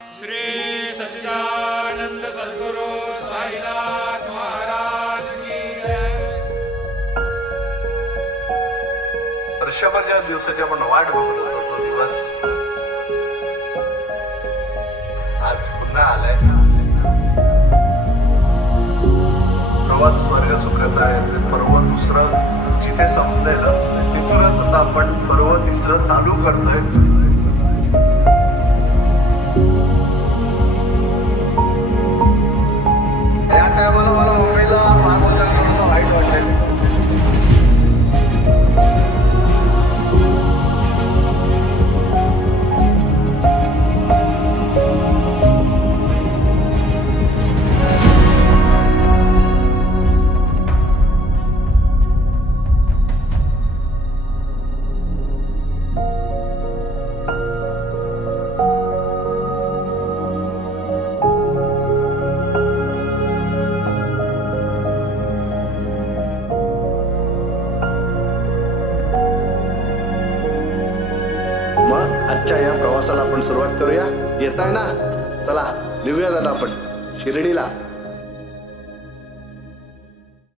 श्री सच्चिदानंद सद्गुरु साईनाथ महाराज की जय। वर्षभर दिवसाची आपण वाट बघत होतो तो दिवस आज पुन्हा आलाय। प्रवास स्वर्ग सुखाचा याचे पर्व दुसरं जिथे संपलेलं तिथूनच आता आपण पर्व तिसरं चालू करतोय। या टायमाला मला मुंबईला मागवताना थोडंसं वाईट वाटलं। आजच्या या प्रवासाला आपण सुरुवात करूया। येताय ना? चला निघूया दादा आपण शिर्डीला।